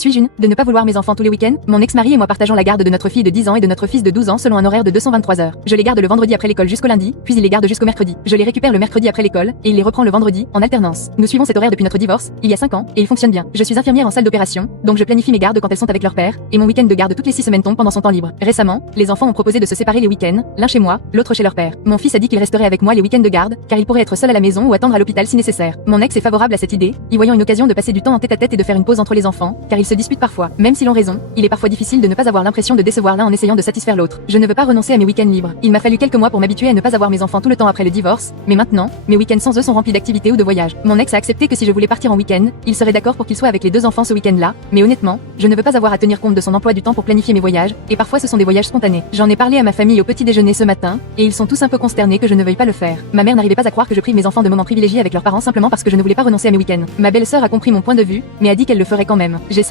Suis-je une de ne pas vouloir mes enfants tous les week-ends? Mon ex-mari et moi partageons la garde de notre fille de 10 ans et de notre fils de 12 ans selon un horaire de 223 heures. Je les garde le vendredi après l'école jusqu'au lundi, puis il les garde jusqu'au mercredi. Je les récupère le mercredi après l'école, et il les reprend le vendredi, en alternance. Nous suivons cet horaire depuis notre divorce, il y a 5 ans, et il fonctionne bien. Je suis infirmière en salle d'opération, donc je planifie mes gardes quand elles sont avec leur père, et mon week-end de garde toutes les 6 semaines tombe pendant son temps libre. Récemment, les enfants ont proposé de se séparer les week-ends, l'un chez moi, l'autre chez leur père. Mon fils a dit qu'il resterait avec moi les week-ends de garde, car il pourrait être seul à la maison ou attendre à l'hôpital si nécessaire. Mon ex est favorable à cette idée, y voyant une occasion de passer du temps en tête-à-tête et de faire une pause entre les enfants, car ils se disputent parfois. Même s'ils ont raison, il est parfois difficile de ne pas avoir l'impression de décevoir l'un en essayant de satisfaire l'autre. Je ne veux pas renoncer à mes week-ends libres. Il m'a fallu quelques mois pour m'habituer à ne pas avoir mes enfants tout le temps après le divorce, mais maintenant, mes week-ends sans eux sont remplis d'activités ou de voyages. Mon ex a accepté que si je voulais partir en week-end, il serait d'accord pour qu'il soit avec les 2 enfants ce week-end-là, mais honnêtement, je ne veux pas avoir à tenir compte de son emploi du temps pour planifier mes voyages, et parfois ce sont des voyages spontanés. J'en ai parlé à ma famille au petit déjeuner ce matin, et ils sont tous un peu consternés que je ne veuille pas le faire. Ma mère n'arrivait pas à croire que je prive mes enfants de moments privilégiés avec leurs parents simplement parce que je ne voulais pas renoncer à mes week-ends. Ma belle-sœur a compris mon point de vue, mais a dit qu'elle le ferait quand même. J'ai